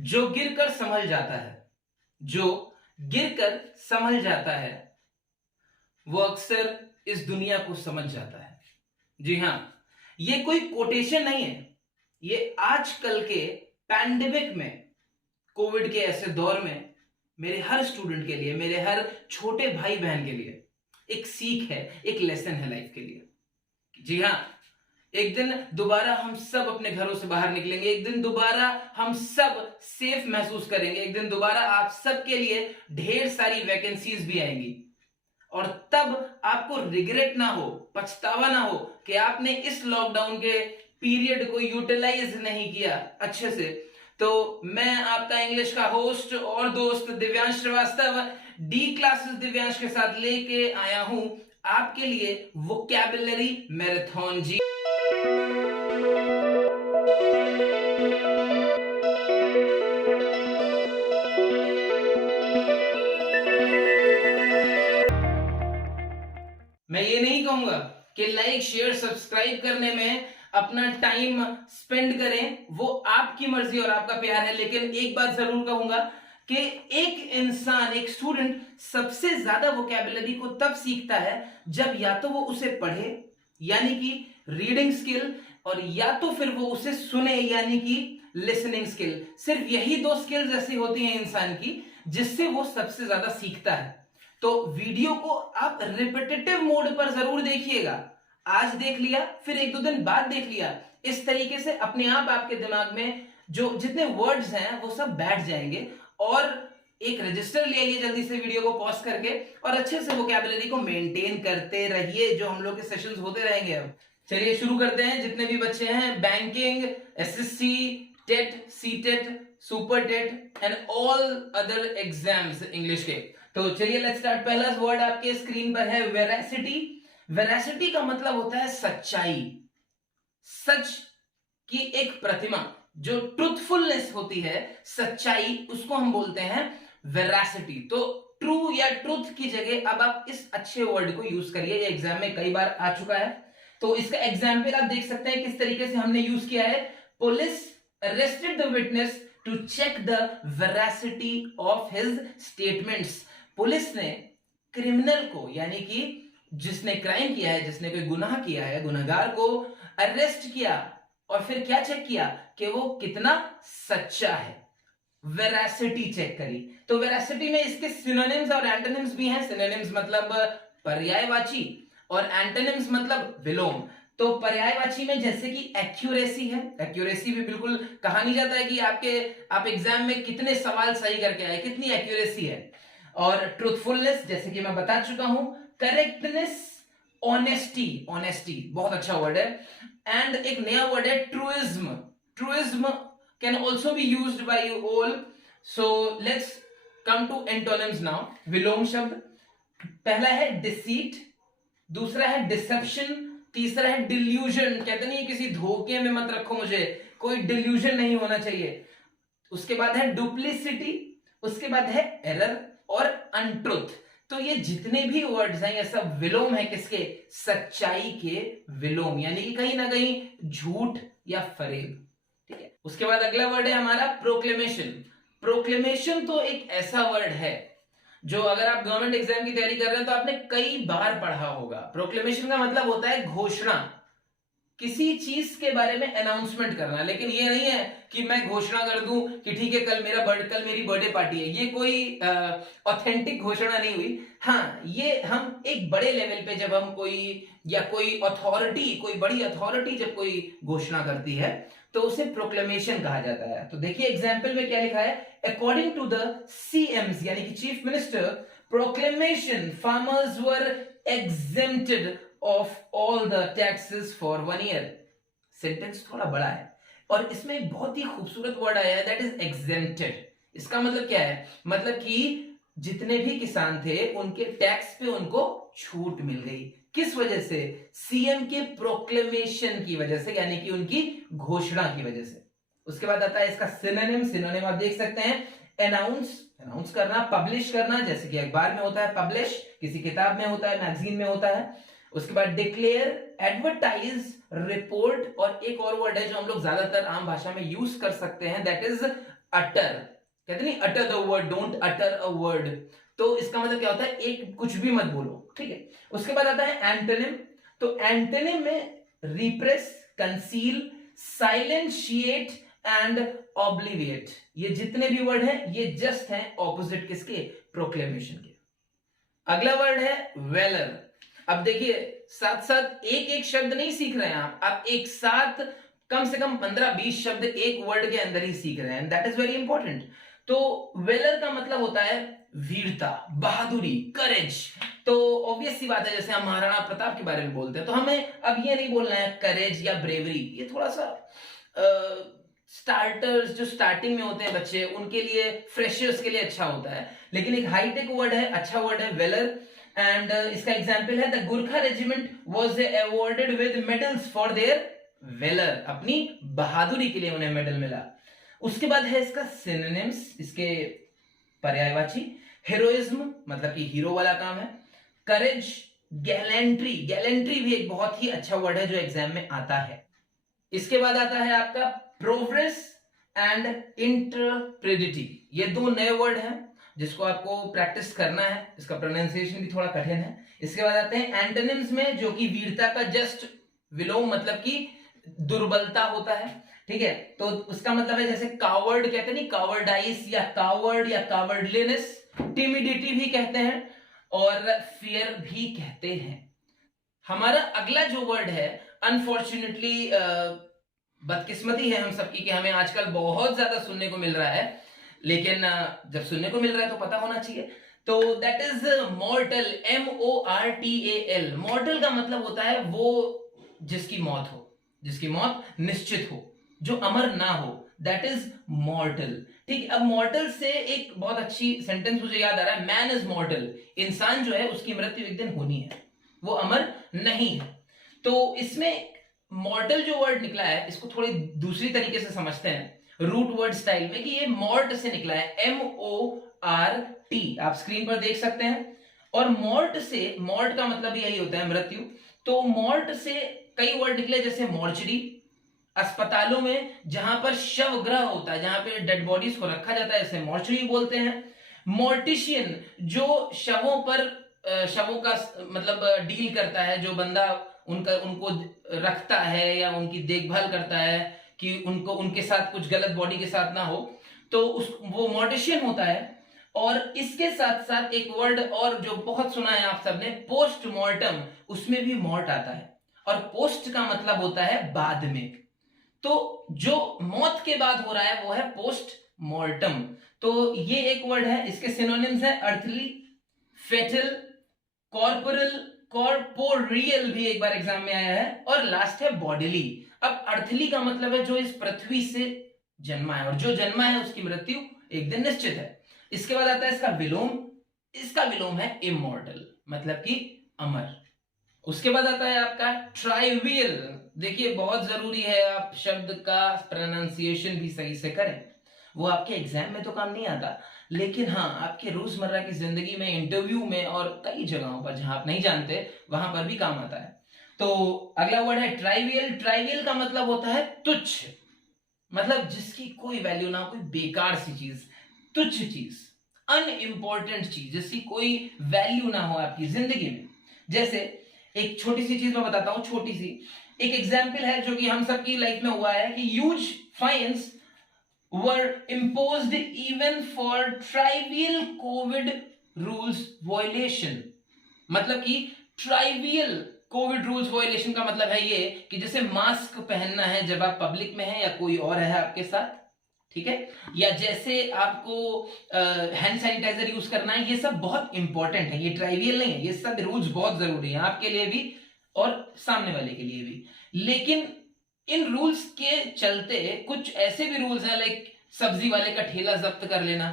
जो गिरकर संभल जाता है, जो गिरकर संभल जाता है वो अक्सर इस दुनिया को समझ जाता है। जी हां, ये कोई कोटेशन नहीं है, ये आजकल के पैंडेमिक में, कोविड के ऐसे दौर में मेरे हर स्टूडेंट के लिए, मेरे हर छोटे भाई बहन के लिए एक सीख है, एक लेसन है लाइफ के लिए। जी हां, एक दिन दोबारा हम सब अपने घरों से बाहर निकलेंगे, एक दिन दोबारा हम सब सेफ महसूस करेंगे, एक दिन दोबारा आप सब के लिए ढेर सारी वैकेंसीज भी आएंगी और तब आपको रिग्रेट ना हो, पछतावा ना हो कि आपने इस लॉकडाउन के पीरियड को यूटिलाइज नहीं किया अच्छे से। तो मैं आपका इंग्लिश का होस्ट और दोस्त दिव्यांश श्रीवास्तव डी क्लासेस दिव्यांश के साथ लेके आया हूं आपके लिए वोकैबुलरी मैराथन। जी मैं ये नहीं कहूंगा कि लाइक शेयर सब्सक्राइब करने में अपना टाइम स्पेंड करें, वो आपकी मर्जी और आपका प्यार है, लेकिन एक बात जरूर कहूंगा कि एक इंसान, एक स्टूडेंट सबसे ज्यादा वोकैबुलरी को तब सीखता है जब या तो वो उसे पढ़े यानी कि रीडिंग स्किल, और या तो फिर वो उसे सुने यानी कि लिसनिंग स्किल। सिर्फ यही दो स्किल्स ऐसी होती हैं इंसान की जिससे वो सबसे ज्यादा सीखता है। तो वीडियो को आप रिपीटेटिव मोड पर जरूर देखिएगा। आज देख लिया, फिर एक दो दिन बाद देख लिया, इस तरीके से अपने आप आपके दिमाग में जो जितने वर्ड्स हैं वो सब बैठ जाएंगे। और एक रजिस्टर ले आइए जल्दी से वीडियो को पॉज करके और अच्छे से वोकैबुलरी को मेंटेन करते रहिए, जो हम लोग के सेशंस होते रहेंगे। अब चलिए शुरू करते हैं। जितने भी बच्चे हैं banking, SSC, TET, CTET, super TET and all other exams English के, तो चलिए लेट्स स्टार्ट। पहला वर्ड आपके स्क्रीन पर है वेरासिटी। वेरासिटी का मतलब होता है सच्चाई, सच की एक प्रतिमा, जो ट्रूथफुलनेस होती है, सच्चाई, उसको हम बोलते हैं वेरासिटी। तो ट्रू या ट्रूथ की जगह अब आप इस अच्छे वर्ड को यूज करिए, ये एग्जाम में कई बार आ चुका है। तो इसका एग्जाम्पल आप देख सकते हैं किस तरीके से हमने यूज किया है। Police arrested the witness to check the veracity of his statements. Police ने क्रिमिनल को, यानी कि जिसने क्राइम किया है, जिसने कोई गुनाह किया है, गुनहगार को अरेस्ट किया और फिर क्या चेक किया कि वो कितना सच्चा है। वेरासिटी चेक करी। तो वेरासिटी में इसके सिनोनिम्स और एंटोनिम्स भी हैं। सिनोनिम्स मतलब पर्यायवाची और एंटोनिम्स मतलब विलोम। तो पर्यायवाची में जैसे कि एक्यूरेसी है, एक्यूरेसी भी बिल्कुल कहा नहीं जाता है कि आप एग्जाम में कितने सवाल सही करके आए, कितनी एक्यूरेसी है। और ट्रूथफुलनेस जैसे कि मैं बता चुका हूं। करेक्टनेस, ऑनेस्टी, ऑनेस्टी बहुत अच्छा वर्ड है। एंड एक नया वर्ड है truism. Truism can also be used by you all. So let's come to antonyms now. विलोम शब्द पहला है डिसीट, दूसरा है डिसेप्शन, तीसरा है डिल्यूजन। कहते नहीं किसी धोखे में मत रखो मुझे, कोई डिल्यूजन नहीं होना चाहिए। उसके बाद है डुप्लिसिटी, उसके बाद है एरर और अनट्रुथ। तो ये जितने भी वर्ड्स हैं ये सब विलोम है किसके? सच्चाई के विलोम, यानी कि कहीं ना कहीं झूठ या फरेब। ठीक है। उसके बाद अगला वर्ड है हमारा प्रोक्लेमेशन। प्रोक्लेमेशन तो एक ऐसा वर्ड है जो अगर आप गवर्नमेंट एग्जाम की तैयारी कर रहे हैं तो आपने कई बार पढ़ा होगा। प्रोक्लेमेशन का मतलब होता है घोषणा, किसी चीज के बारे में अनाउंसमेंट करना। लेकिन ये नहीं है कि मैं घोषणा कर दूं कि ठीक है कल मेरी बर्थडे पार्टी है। ये कोई ऑथेंटिक घोषणा नहीं हुई। हाँ, ये हम एक बड़े लेवल पे जब हम कोई अथॉरिटी, कोई बड़ी अथॉरिटी जब कोई घोषणा करती है तो उसे प्रोक्लेमेशन कहा जाता है। तो देखिए एग्जाम्पल में क्या लिखा है। अकॉर्डिंग टू द सीएम्स यानी कि chief minister proclamation, farmers were exempted of all the taxes for 1 year. Sentence थोड़ा बड़ा है और इसमें एक बहुत ही खूबसूरत वर्ड आया है, दैट इज एग्जेम्प्टेड। इसका मतलब क्या है? मतलब कि जितने भी किसान थे उनके टैक्स पे उनको छूट मिल गई। किस वजह से? सीएम के प्रोक्लेमेशन की वजह से, यानी कि उनकी घोषणा की वजह से। उसके बाद आता है इसका सिनोनिम। सिनोनिम आप देख सकते हैं। अनाउंस करना, पब्लिश करना, जैसे कि अखबार में होता है पब्लिश, किसी किताब में होता है, मैगजीन में होता है। उसके बाद डिक्लेयर, एडवर्टाइज, रिपोर्ट, और एक और वर्ड है जो हम लोग ज्यादातर आम भाषा में यूज कर सकते हैं, दैट इज अटर, कहते नहीं अटर the word, don't utter a word, तो इसका मतलब क्या होता है, एक कुछ भी मत बोलो, ठीक है। उसके बाद आता है एंटोनिम, तो एंटोनिम में रिप्रेस, कंसील, साइलेंशिएट एंड ऑब्लिविएट, ये जितने भी वर्ड हैं ये जस्ट हैं ऑपोजिट किसके, प्रोक्लेमेशन के। अगला वर्ड है वेलर। अब देखिए साथ साथ एक एक शब्द नहीं सीख रहे हैं आप एक साथ कम से कम 15-20 शब्द एक वर्ड के अंदर ही सीख रहे हैं, दैट इज वेरी इंपॉर्टेंट। तो वेलर का मतलब होता है वीरता, बहादुरी, करेज। तो ऑब्वियस सी बात है, जैसे हम महाराणा प्रताप के बारे में बोलते हैं तो हमें अब ये नहीं बोलना है करेज या ब्रेवरी, ये थोड़ा सा स्टार्टर्स जो स्टार्टिंग में होते हैं बच्चे उनके लिए, फ्रेशर्स के लिए अच्छा होता है, लेकिन एक हाईटेक वर्ड है, अच्छा वर्ड है वेलर। एंड इसका एग्जांपल है the Gurkha regiment was awarded with medals for their valour, अपनी बहादुरी के लिए उन्हें मेडल मिला। उसके बाद है इसका सिनोनिम्स, इसके पर्यायवाची, हेरोइज्म मतलब कि हीरो वाला काम है, करेज, गैलेंट्री, गैलेंट्री भी एक बहुत ही अच्छा वर्ड है जो एग्जाम में आता है। इसके बाद आता है आपका प्रोग्रेस एंड इंटरप्रेडिटी, ये दो नए वर्ड हैं जिसको आपको प्रैक्टिस करना है, इसका प्रोनाउंसिएशन भी थोड़ा कठिन है। इसके बाद आते हैं एंटोनिम्स में, जो कि वीरता का जस्ट विलोम मतलब कि दुर्बलता होता है, ठीक है। तो उसका मतलब है जैसे कावर्ड कहते हैं नहीं, कावर्डाइस या कावर्ड या कावर्डलीनेस, टिमिडिटी भी कहते हैं और फियर भी कहते हैं। हमारा अगला जो वर्ड है, अनफॉर्चुनेटली बदकिस्मती है हम सबकी कि हमें आजकल बहुत ज्यादा सुनने को मिल रहा है, लेकिन जब सुनने को मिल रहा है तो पता होना चाहिए। तो दैट इज मॉर्टल, MORTAL। मॉर्टल का मतलब होता है वो जिसकी मौत हो, जिसकी मौत निश्चित हो, जो अमर ना हो, दैट इज मॉर्टल, ठीक है। अब मॉर्टल से एक बहुत अच्छी सेंटेंस मुझे याद आ रहा है, मैन इज मॉर्टल, इंसान जो है उसकी मृत्यु एक दिन होनी है, वो अमर नहीं है। तो इसमें मॉर्टल जो वर्ड निकला है इसको थोड़ी दूसरी तरीके से समझते हैं, रूट वर्ड स्टाइल में, कि ये मॉर्ट से निकला है, MORT, आप स्क्रीन पर देख सकते हैं। और मॉर्ट से, मॉर्ट का मतलब यही होता है मृत्यु, तो मॉर्ट से कई वर्ड निकले, जैसे मॉर्चरी, अस्पतालों में जहां पर शव ग्रह होता है, जहां पे डेड बॉडीज को रखा जाता है, इसे मॉर्चरी बोलते हैं। मॉर्टिशियन जो शवों पर, शवों का मतलब डील करता है, जो बंदा उनको रखता है या उनकी देखभाल करता है कि उनको, उनके साथ कुछ गलत बॉडी के साथ ना हो, तो वो मॉर्टिशियन होता है। और इसके साथ साथ एक वर्ड और जो बहुत सुना है आप सबने, पोस्टमार्टम, उसमें भी मॉर्ट आता है, और पोस्ट का मतलब होता है बाद में, तो जो मौत के बाद हो रहा है वो है पोस्टमार्टम। तो ये एक वर्ड है, इसके सिनोनिम्स है अर्थली, फेटल, कॉर्पोरल, कॉर्पोरियल भी एक बार एग्जाम में आया है, और लास्ट है बॉडीली। अब अर्थली का मतलब है जो इस पृथ्वी से जन्मा है, और जो जन्मा है उसकी मृत्यु एक दिन निश्चित है। इसके बाद आता है इसका विलोम, इसका विलोम है इमॉर्टल, मतलब कि अमर। उसके बाद आता है आपका ट्राइवियल, देखिए बहुत जरूरी है आप शब्द का प्रोनाउंसिएशन भी सही से करें, वो आपके एग्जाम में तो काम नहीं आता, लेकिन हाँ आपके रोजमर्रा की जिंदगी में, इंटरव्यू में और कई जगहों पर जहां आप नहीं जानते वहां पर भी काम आता है। तो अगला वर्ड है ट्राइवियल। ट्राइवियल का मतलब होता है तुच्छ, मतलब जिसकी कोई वैल्यू ना, कोई बेकार सी चीज, तुच्छ चीज, अनइंपॉर्टेंट चीज, जिसकी कोई वैल्यू ना हो आपकी जिंदगी में। जैसे एक छोटी सी चीज मैं बताता हूं, छोटी सी एक एग्जाम्पल है जो कि हम सबकी लाइफ में हुआ है, कि huge fines were imposed even for trivial COVID rules violation। मतलब कि ट्राइवियल कोविड रूल्स वायलेशन का मतलब है ये कि जैसे मास्क पहनना है जब आप पब्लिक में हैं या कोई और है आपके साथ, ठीक है, या जैसे आपको हैंड सैनिटाइजर यूज करना है, ये सब बहुत इंपॉर्टेंट है, ये ट्राइवियल नहीं है, ये सब रूल्स बहुत जरूरी है आपके लिए भी और सामने वाले के लिए भी। लेकिन इन रूल्स के चलते कुछ ऐसे भी रूल्स हैं, लाइक सब्जी वाले का ठेला जब्त कर लेना,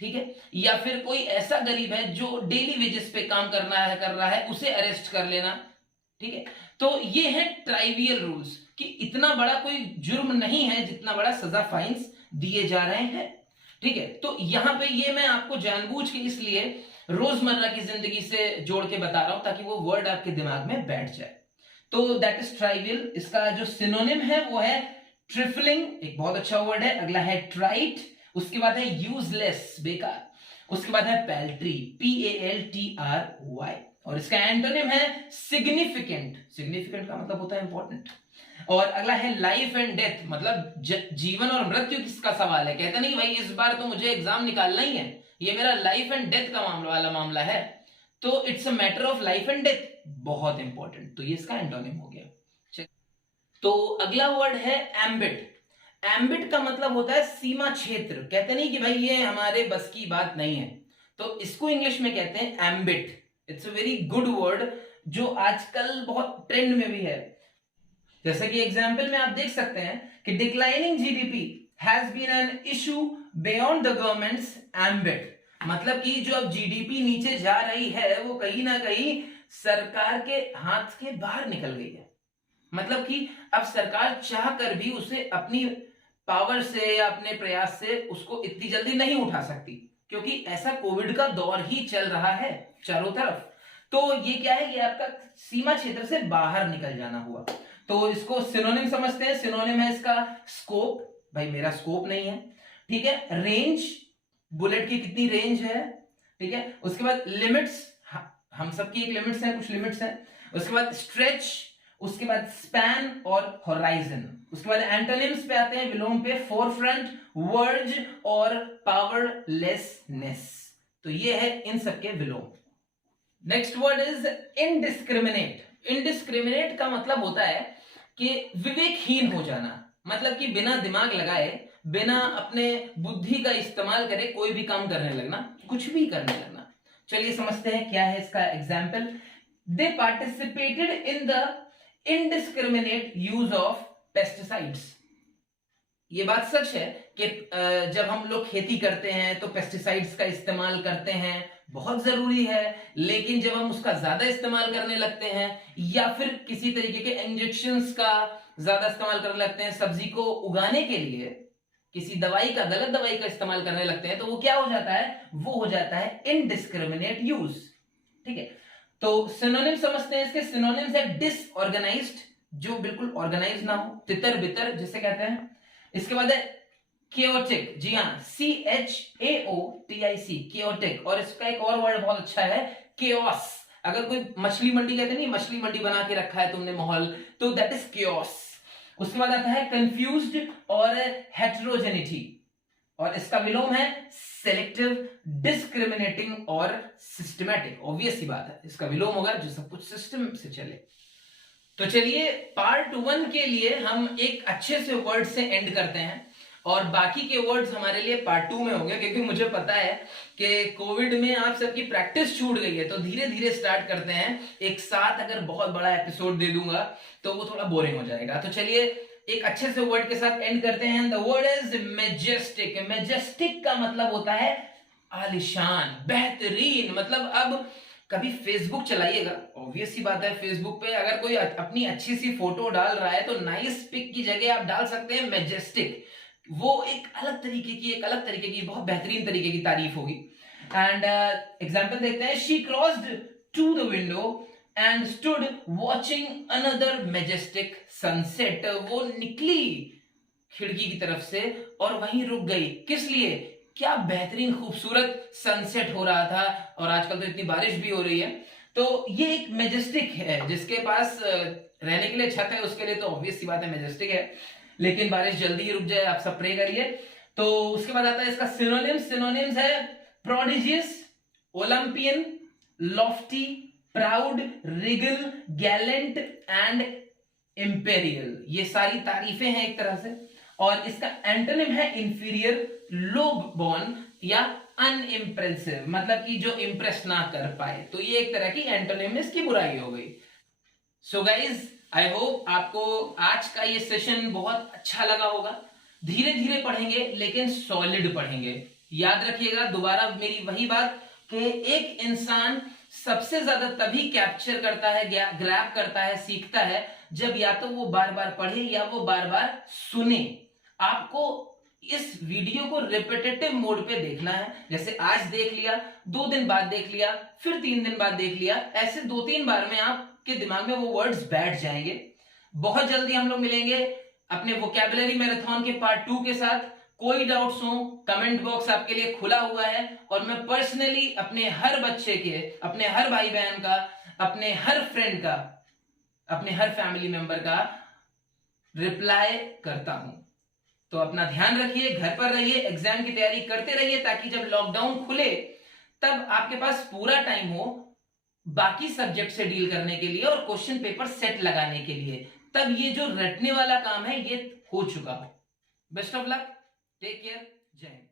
ठीक है, या फिर कोई ऐसा गरीब है जो डेली वेजेस पे काम कर रहा है उसे अरेस्ट कर लेना, ठीक है। तो ये है ट्राइवियल रूल्स, कि इतना बड़ा कोई जुर्म नहीं है जितना बड़ा सजा फाइन्स दिए जा रहे हैं, ठीक है। तो यहां पे ये मैं आपको जानबूझ के इसलिए रोजमर्रा की जिंदगी से जोड़ के बता रहा हूं ताकि वो वर्ड आपके दिमाग में बैठ जाए। तो दैट इज ट्राइवियल। इसका जो सिनोनिम है वो है ट्रिफलिंग, एक बहुत अच्छा वर्ड है। अगला है ट्राइट, उसके बाद है यूजलेस, बेकार। उसके बाद है पैल्ट्री, PALTRY, और इसका एंटोनिम है सिग्निफिकेंट। सिग्निफिकेंट का मतलब होता है इंपॉर्टेंट। और अगला है लाइफ एंड डेथ, मतलब जीवन और मृत्यु किसका सवाल है। कहता नहीं भाई इस बार तो मुझे एग्जाम निकालना ही है, ये मेरा लाइफ एंड डेथ का मामला है, तो it's a matter of life and death, बहुत इंपॉर्टेंट। तो ये इसका एंटोनिम हो गया। तो अगला वर्ड है एम्बिट। एम्बिट का मतलब होता है सीमा क्षेत्र। कहते नहीं कि भाई ये हमारे बस की बात नहीं है, तो इसको इंग्लिश में कहते हैं ambit. It's a very good word जो आजकल बहुत ट्रेंड में भी है। जैसे कि एग्जाम्पल में आप देख सकते हैं कि declining GDP has been an issue beyond the government's ambit. मतलब कि जो अब जीडीपी नीचे जा रही है वो कहीं ना कहीं सरकार के हाथ के बाहर निकल गई है। मतलब कि अब सरकार चाह कर भी उसे अपनी पावर से या अपने प्रयास से उसको इतनी जल्दी नहीं उठा सकती, क्योंकि ऐसा कोविड का दौर ही चल रहा है चारों तरफ। तो ये क्या है, ये आपका सीमा क्षेत्र से बाहर निकल जाना हुआ। तो इसको सिनोनिम समझते हैं। सिनोनिम है इसका स्कोप, भाई मेरा स्कोप नहीं है, ठीक है। रेंज, बुलेट की कितनी रेंज है, ठीक है। उसके बाद लिमिट्स, हम सबकी एक लिमिट्स है, कुछ लिमिट्स है। उसके बाद स्ट्रेच, उसके बाद स्पैन और होराइजन। उसके बाद एंटोनिम्स पे आते हैं, विलोम पे फोरफ्रंट, वर्ज और पावरलेसनेस। तो ये है इन सबके विलोम। Next word is indiscriminate. Indiscriminate का मतलब होता है कि विवेकहीन हो जाना, मतलब कि बिना दिमाग लगाए, बिना अपने बुद्धि का इस्तेमाल करे कोई भी काम करने लगना, कुछ भी करने लगना। चलिए समझते हैं क्या है इसका example. They participated in the indiscriminate use of pesticides. ये बात सच है कि जब हम लोग खेती करते हैं तो पेस्टिसाइड्स का इस्तेमाल करते हैं, बहुत जरूरी है। लेकिन जब हम उसका ज्यादा इस्तेमाल करने लगते हैं या फिर किसी तरीके के इंजेक्शंस का ज्यादा इस्तेमाल करने लगते हैं सब्जी को उगाने के लिए, किसी दवाई का, गलत दवाई का इस्तेमाल करने लगते हैं, तो वो क्या हो जाता है, वो हो जाता है इनडिस्क्रिमिनेट यूज, ठीक है। तो सिनोनिम समझते हैं इसके। सिनोनिम्स है डिसऑर्गेनाइज्ड, जो बिल्कुल ऑर्गेनाइज ना हो, तितर बितर जिसे कहते हैं। इसके बाद है केओटिक, जी हाँ, CHAOTIC, केओटिक। और इसका एक और वर्ड बहुत अच्छा है, केओस। अगर कोई मछली मंडी, कहते नहीं मछली मंडी बना के रखा है तुमने माहौल, तो दैट इज केओस। उसके बाद आता है कंफ्यूज्ड और हेटेरोजेनिटी, और इसका विलोम है सेलेक्टिव, डिस्क्रिमिनेटिंग और सिस्टमैटिक। ऑब्वियस सी बात है, इसका विलोम होगा जो सब कुछ सिस्टम से चले। तो चलिए पार्ट 1 के लिए हम एक अच्छे से वर्ड से एंड करते हैं, और बाकी के वर्ड्स हमारे लिए पार्ट 2 में होंगे, क्योंकि मुझे पता है कि कोविड में आप सबकी प्रैक्टिस छूट गई है। तो धीरे धीरे स्टार्ट करते हैं। एक साथ अगर बहुत बड़ा एपिसोड दे दूंगा तो वो थोड़ा बोरिंग हो जाएगा। तो चलिए एक अच्छे से वर्ड के साथ एंड करते हैं। The word is majestic. Majestic का मतलब होता है आलिशान, बेहतरीन। मतलब अब कभी फेसबुक चलाइएगा, ऑब्वियस सी बात है, फेसबुक पे अगर कोई अपनी अच्छी सी फोटो डाल रहा है तो नाइस पिक की जगह आप डाल सकते हैं मैजेस्टिक। वो एक अलग तरीके की बहुत बेहतरीन तरीके की तारीफ होगी। एंड एग्जांपल देखते हैं। She crossed to the window and stood watching another majestic sunset. वो निकली खिड़की की तरफ से और वहीं रुक गई, किस लिए, क्या बेहतरीन खूबसूरत सनसेट हो रहा था, और आजकल तो इतनी बारिश भी हो रही है। तो ये एक मैजेस्टिक है, जिसके पास रहने के लिए छत है उसके लिए तो ऑब्वियस सी बात है मैजेस्टिक है, लेकिन बारिश जल्दी ही रुक जाए, आप सब प्रे करिए। तो उसके बाद आता है इसका सिनोनिम्स। सिनोनिम्स है prodigious, Olympian, Lofty, proud, Regal, Gallant and imperial. ये सारी तारीफें हैं एक तरह से। और इसका एंटोनिम है इंफीरियर, लो बोर्न या अनइम्प्रेसिव, मतलब कि जो इंप्रेस ना कर पाए। तो ये एक तरह की एंटोनिम, इसकी बुराई हो गई। सो गाइज, आई होप आपको आज का ये सेशन बहुत अच्छा लगा होगा। धीरे धीरे पढ़ेंगे लेकिन सॉलिड पढ़ेंगे। याद रखिएगा दोबारा मेरी वही बात कि एक इंसान सबसे ज्यादा तभी कैप्चर करता है, ग्रैब करता है, सीखता है, जब या तो वो बार बार पढ़े या वो बार बार सुने। आपको इस वीडियो को रिपीटेटिव मोड पे देखना है। जैसे आज देख लिया, 2 दिन बाद देख लिया, फिर 3 दिन बाद देख लिया, ऐसे 2-3 बार में आपके दिमाग में वो वर्ड्स बैठ जाएंगे। बहुत जल्दी हम लोग मिलेंगे अपने वोकैबुलरी मैराथन के पार्ट 2 के साथ। कोई डाउट्स हो, कमेंट बॉक्स आपके लिए खुला हुआ है और मैं पर्सनली अपने हर बच्चे के, अपने हर भाई बहन का, अपने हर फ्रेंड का, अपने हर फैमिली मेंबर का रिप्लाई करता हूं। तो अपना ध्यान रखिए, घर पर रहिए, एग्जाम की तैयारी करते रहिए ताकि जब लॉकडाउन खुले तब आपके पास पूरा टाइम हो बाकी सब्जेक्ट से डील करने के लिए और क्वेश्चन पेपर सेट लगाने के लिए। तब ये जो रटने वाला काम है ये हो चुका हो। Best of luck, take care, जय हिंद।